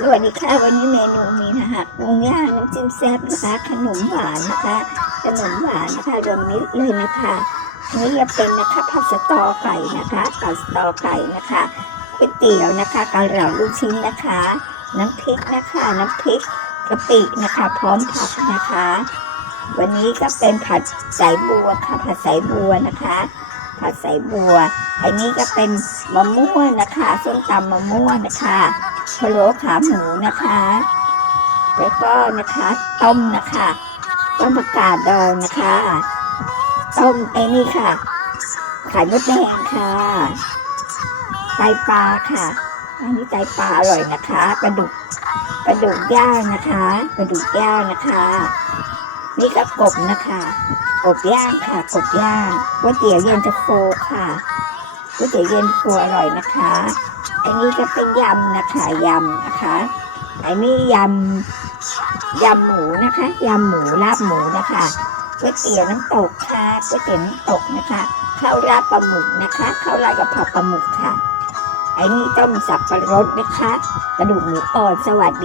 สวัสดีค่ะ วันนี้เมนูมีนะคะกุ้งย่างน้ำจิ้มแซ่บนะคะขนมหวานนะคะ ขนมหวานนะคะรวมมิตรเลยนะคะนนี้จะเป็นนะคะผัดสตอไก่นะคะผัดสตอไก่นะคะก๋วยเตี๋ยวนะคะกาเหลาลูกชิ้นนะคะ น้ำพริกนะคะ น้ำพริกกะปินะคะ พร้อมผักนะคะ วันนี้ก็เป็นผัดสายบัวค่ะผัดสายบัวนะคะผัดสายบัว อันนี้ก็เป็นมะม่วงนะคะส้มตำมะม่วงนะคะ พะโล้ขาหมูนะคะ แล้วก็นะคะต้มนะคะต้มผักกาดดองนะคะต้มไอ้นี่ค่ะไข่มดแดงค่ะไตปลาค่ะ อันนี้ไตปลาอร่อยนะคะปลาดุกปลาดุกย่างนะคะปลาดุกย่างนะคะ นี่ก็กบนะคะกบย่างค่ะกบย่างก๋วยเตี๋ยวเย็นตาโฟค่ะ ก๋วยเตี๋ยวเย็นตาโฟอร่อยนะคะ อันนี้ก็เป็นยำนะคะยำนะคะอันนี้ยำยำหมูนะคะยำหมูลาบหมูนะคะก๋วยเตี๋ยวน้ำตกค่ะก๋วยเตี๋ยวน้ำตกนะคะข้าวราดปลาหมึกนะคะข้าวราดกะเพราปลาหมึกค่ะอันนี้ต้มสับปะรดนะคะ กระดูกหมูอ่อนสวัสดี